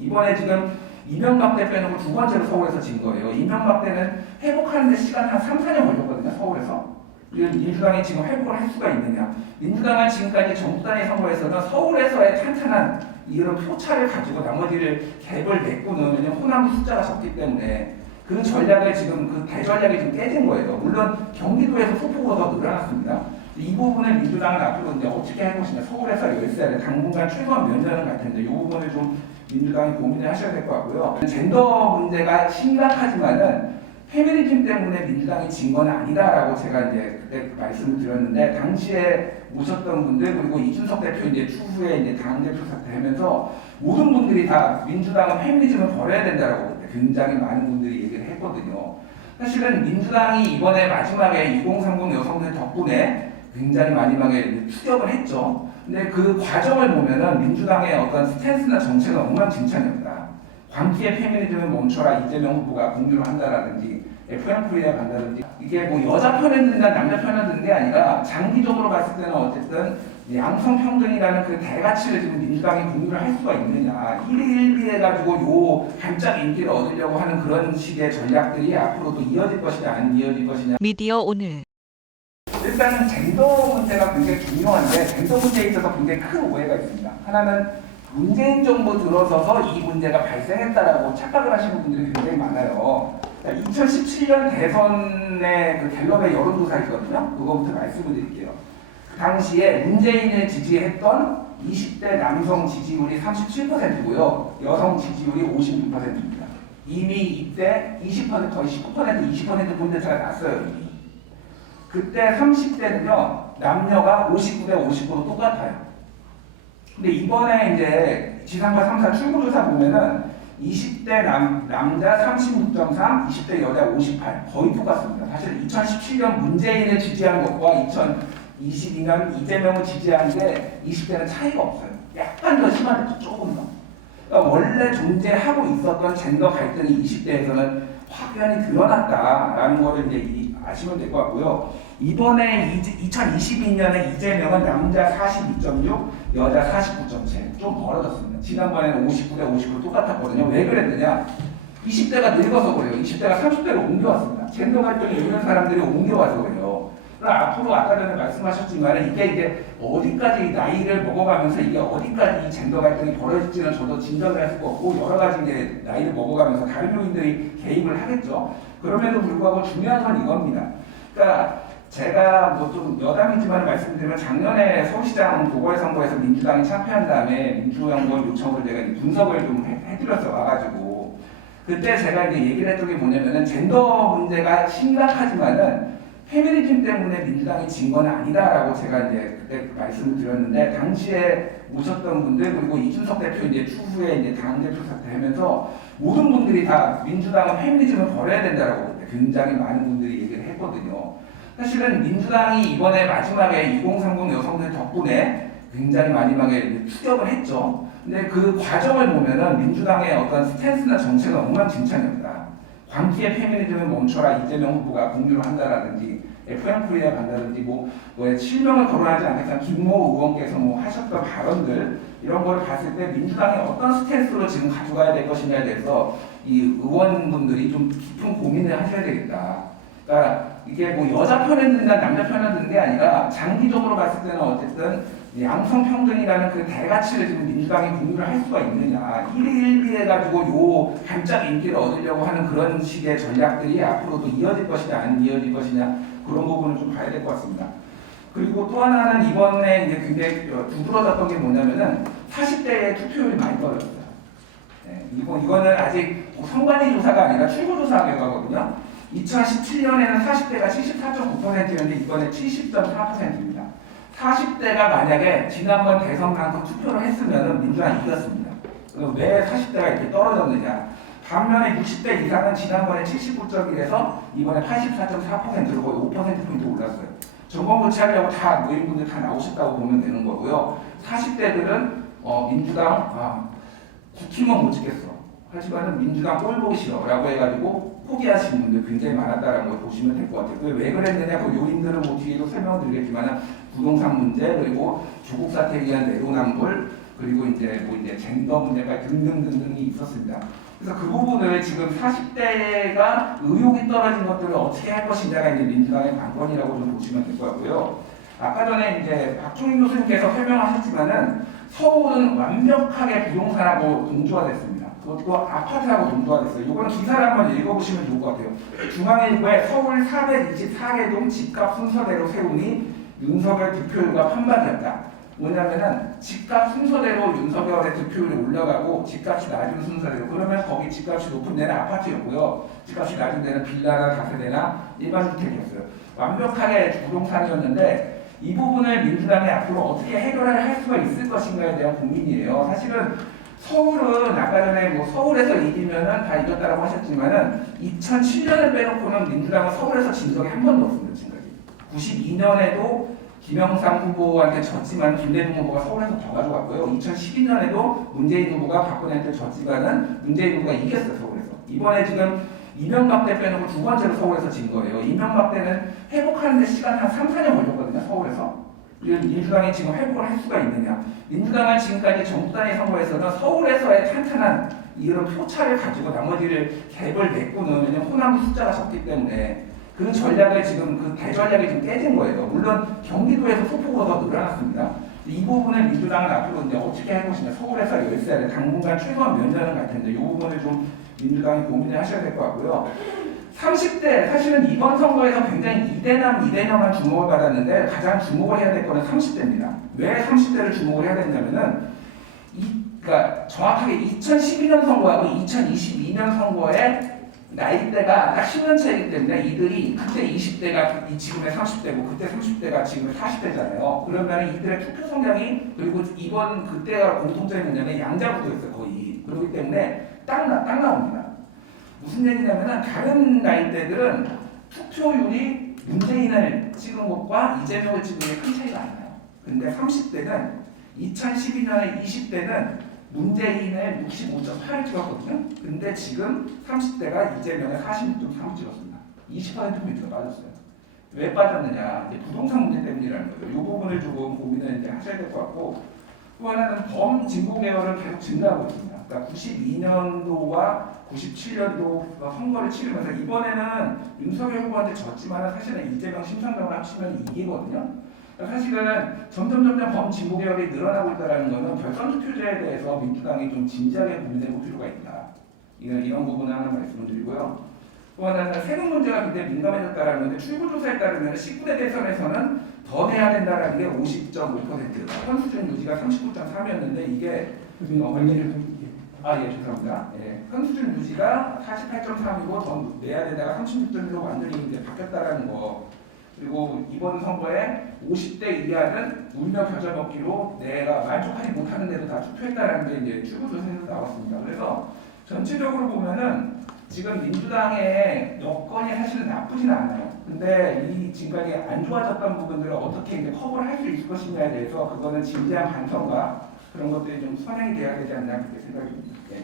이번에 지금 이명박 때 빼놓고 두 번째로 서울에서 진 거예요. 이명박 때는 회복하는 데 시간 한 3, 4년 걸렸거든요. 서울에서. 민주당이 지금 회복을 할 수가 있느냐. 민주당은 지금까지 정부 단위 선거에서는 서울에서의 탄탄한 이런 표차를 가지고 나머지를 갭을 메꾸는, 왜냐면 호남이 숫자가 적기 때문에 그 전략을 지금 그 대전략이 좀 깨진 거예요. 물론 경기도에서 소폭으로 더 늘어났습니다. 이 부분을 민주당은 앞으로 이제 어떻게 할 것이냐. 서울에서 열세를 당분간 최소한 몇 년은 갈 텐데 이 부분을 좀 민주당이 고민을 하셔야 될 것 같고요. 젠더 문제가 심각하지만은 페미니즘 때문에 민주당이 진 건 아니다라고 제가 이제 그때 말씀을 드렸는데, 당시에 모셨던 분들 그리고 이준석 대표 이제 추후에 이제 당대표 사퇴하면서 모든 분들이 다 민주당은 페미니즘을 버려야 된다라고 그때 굉장히 많은 분들이 얘기를 했거든요. 사실은 민주당이 이번에 마지막에 2030 여성들 덕분에 굉장히 마지막에 추격을 했죠. 근데 그 과정을 보면은 민주당의 어떤 스탠스나 정책은 엉망진창이었다. 광기의 페미니즘을 멈춰라 이재명 후보가 공유를 한다라든지 FMV에 간다든지, 이게 뭐 여자 편에 든다 남자 편에 든 게 아니라 장기적으로 봤을 때는 어쨌든 양성평등이라는 그 대가치를 지금 민주당이 공유를 할 수가 있느냐, 1위 1비 해가지고 요 반짝 인기를 얻으려고 하는 그런 식의 전략들이 앞으로도 이어질 것이냐 안 이어질 것이냐. 미디어 오늘. 일단은 젠더 문제가 굉장히 중요한데, 젠더 문제에 있어서 굉장히 큰 오해가 있습니다. 하나는 문재인 정부 들어서서 이 문제가 발생했다라고 착각을 하시는 분들이 굉장히 많아요. 2017년 대선의 그 갤럽의 여론조사 있거든요. 그거부터 말씀을 드릴게요. 그 당시에 문재인을 지지했던 20대 남성 지지율이 37%고요. 여성 지지율이 56%입니다. 이미 이때 20% 거의 19% 20% 분대차가 났어요. 이미. 그때 30대는요. 남녀가 59대 59로 똑같아요. 근데 이번에 이제 지상파 3사 출구조사 보면은 20대 남자 36.3, 20대 여자 58 거의 똑같습니다. 사실 2017년 문재인을 지지한 것과 2022년 이재명을 지지한 게 20대는 차이가 없어요. 약간 더 심하죠. 조금 더. 그러니까 원래 존재하고 있었던 젠더 갈등이 20대에서는 확연히 드러났다라는 거를 이제 아시면 될 것 같고요. 이번에 2022년에 이재명은 남자 42.6, 여자 49.7, 좀 벌어졌습니다. 지난번에는 59대 59 똑같았거든요. 왜 그랬느냐? 20대가 늙어서 그래요. 20대가 30대로 옮겨왔습니다. 젠더 갈등이 있는 사람들이 옮겨와서 그래요. 그럼 앞으로 아까 전에 말씀하셨지만 이게 이제 어디까지 나이를 먹어가면서 이게 어디까지 이 젠더 갈등이 벌어질지는 저도 진정을 할 수가 없고, 여러 가지 이제 나이를 먹어가면서 다른 요인들이 개입을 하겠죠. 그럼에도 불구하고 중요한 건 이겁니다. 그러니까 제가 뭐 좀 여담이지만 말씀드리면, 작년에 서울시장 보궐선거에서 민주당이 참패한 다음에 민주연구원 요청을 제가 분석을 좀 해드려서 와가지고, 그때 제가 이제 얘기를 했던 게 뭐냐면은 젠더 문제가 심각하지만은 페미니즘 때문에 민주당이 진 건 아니다라고 제가 이제 그때 말씀을 드렸는데, 당시에 모셨던 분들 그리고 이준석 대표 이제 추후에 이제 당대표 사퇴하면서 모든 분들이 다 민주당은 페미니즘을 버려야 된다라고 그때 굉장히 많은 분들이 얘기를 했거든요. 사실은 민주당이 이번에 마지막에 2030 여성들 덕분에 굉장히 마지막에 추격을 했죠. 근데 그 과정을 보면은 민주당의 어떤 스탠스나 정책은 엉망진창이었다. 광기의 페미니즘을 멈춰라 이재명 후보가 공유를 한다라든지 FMV에 간다든지 뭐에 실명을 거론하지 않겠지만 김모 의원께서 뭐 하셨던 발언들, 이런 걸 봤을 때 민주당이 어떤 스탠스로 지금 가져가야 될 것이냐에 대해서 이 의원분들이 좀 깊은 고민을 하셔야 되겠다. 그러니까 이게 뭐 여자 편에 든다 남자 편에 든 게 아니라 장기적으로 봤을 때는 어쨌든 양성평등이라는 그 대가치를 지금 민주당이 공유를 할 수가 있느냐, 1위 1비 해가지고 요 반짝 인기를 얻으려고 하는 그런 식의 전략들이 앞으로도 이어질 것이냐 안 이어질 것이냐, 그런 부분을 좀 봐야 될 것 같습니다. 그리고 또 하나는 이번에 이제 굉장히 두드러졌던 게 뭐냐면은 40대의 투표율이 많이 떨어졌어요. 네, 이거는 아직 선관위 조사가 아니라 출구조사 결과거든요. 2017년에는 40대가 74.9%였는데 이번에 70.4%입니다. 40대가 만약에 지난번 대선만큼 투표를 했으면 민주당이 이겼습니다. 그럼 왜 40대가 이렇게 떨어졌느냐? 반면에 60대 이상은 지난번에 79.1에서 이번에 84.4%로 거의 5%포인트 올랐어요. 정권 교체하려고 다 노인분들 다 나오셨다고 보면 되는 거고요. 40대들은 민주당 국힘은 못 찍겠어. 하지만은 민주당 꼴 보기 싫어라고 해가지고 포기하신 분들 굉장히 많았다라는 걸 보시면 될 것 같아요. 왜 그랬느냐? 그 요인들은 뭐 뒤에도 설명드리겠지만 부동산 문제, 그리고 조국 사태에 의한 내로남불, 그리고 이제 젠더 문제가 등등등등이 있었습니다. 그래서 그 부분을 지금 40대가 의욕이 떨어진 것들을 어떻게 할 것인가가 이제 민주당의 관건이라고 좀 보시면 될 것 같고요. 아까 전에 이제 박종인 교수님께서 설명하셨지만은 서울은 완벽하게 부동산하고 동조화됐습니다. 그것도 아파트하고 동조화됐어요. 이거는 기사를 한번 읽어보시면 좋을 것 같아요. 중앙일보에 서울 424개 동 집값 순서대로 세우니 윤석열 득표율과 판박이었다. 뭐냐면은 집값 순서대로 윤석열의 득표율이 올라가고 집값이 낮은 순서대로, 그러면 거기 집값이 높은 데는 아파트였고요. 집값이 낮은 데는 빌라나 다세대나 일반 주택이었어요. 완벽하게 부동산이었는데 이 부분을 민주당이 앞으로 어떻게 해결을 할 수가 있을 것인가에 대한 고민이에요. 사실은 서울은 아까 전에 뭐 서울에서 이기면은 다 이겼다라고 하셨지만은 2007년을 빼놓고는 민주당은 서울에서 진 적이 한 번도 없습니다. 지금까지. 92년에도 김영삼 후보한테 졌지만 김대중 후보가 서울에서 더 가져갔고요. 2012년에도 문재인 후보가 박근혜한테 졌지만은 문재인 후보가 이겼어요. 서울에서. 이번에 지금 이명박 때 빼놓고 두 번째로 서울에서 진 거예요. 이명박 때는 회복하는 데 시간 한 3, 4년 걸렸거든요. 서울에서. 민주당이 지금 회복을 할 수가 있느냐. 민주당은 지금까지 정부 단위 선거에서는 서울에서의 탄탄한 이런 표차를 가지고 나머지를 갭을 메꾸는, 왜냐면 호남이 숫자가 적기 때문에 그 전략을 지금 그 대전략이 좀 깨진 거예요. 물론 경기도에서 소폭으로 더 늘어났습니다. 이 부분을 민주당은 앞으로 이제 어떻게 할 것이냐. 서울에서 열세를 당분간 최소한 몇 년은 갈 텐데 이 부분을 좀 민주당이 고민을 하셔야 될 것 같고요. 30대, 사실은 이번 선거에서 굉장히 이대남만 주목을 받았는데 가장 주목을 해야 될 거는 30대입니다. 왜 30대를 주목을 해야 되냐면은 그러니까 정확하게 2012년 선거하고 2022년 선거의 나이대가 딱 10년 차이기 때문에 이들이 그때 20대가 지금의 30대고 그때 30대가 지금의 40대잖아요. 그러면 이들의 투표 성향이, 그리고 이번 그때가 공통점이 뭐냐면 양자구도였어요. 거의. 그렇기 때문에 딱 나옵니다. 무슨 얘기냐면은 다른 나이대들은 투표율이 문재인을 찍은 것과 이재명을 찍은 게 큰 차이가 안 나요. 근데 30대는 2012년에 20대는 문재인을 65.8을 찍었거든요. 근데 지금 30대가 이재명을 46.3을 찍었습니다. 20%포인트가 빠졌어요. 왜 빠졌느냐? 이제 부동산 문제 때문이라는 거예요. 이 부분을 조금 고민을 이제 하셔야 될 것 같고, 또 하나는 범진보 계열은 계속 증가하고 있습니다. 그러니까 92년도와 97년도 선거를 치르면서 이번에는 윤석열 후보한테 졌지만 사실은 이재명 심상정을 합치면 이기거든요. 사실은 점점 범진보 계열이 늘어나고 있다는 것은 결선 투표제에 대해서 민주당이 좀 진지하게 고민해볼 필요가 있다. 이런 부분을 하나 말씀을 드리고요. 또 하나는 세금 문제가 굉장히 민감해졌다는 건데 출구조사에 따르면 19대 대선에서는 더 내야 된다는 게 50.5%, 현수준 유지가 39.3이었는데 이게 죄송합니다. 예, 현수준 유지가 48.3이고 더 내야 되다가 36.1로 완전히 이제 바뀌었다라는 거. 그리고 이번 선거에 50대 이하는 울며 겨자 먹기로 내가 만족하지 못하는데도 다 투표했다라는 게 이제 출구조사에서 나왔습니다. 그래서 전체적으로 보면은 지금 민주당의 여건이 사실은 나쁘진 않아요. 근데 이 지금까지 안 좋아졌던 부분들을 어떻게 이제 커버를 할 수 있을 것이냐에 대해서 그거는 진지한 반성과 그런 것들이 좀 선행이 돼야 되지 않나 그렇게 생각이 듭니다. 네.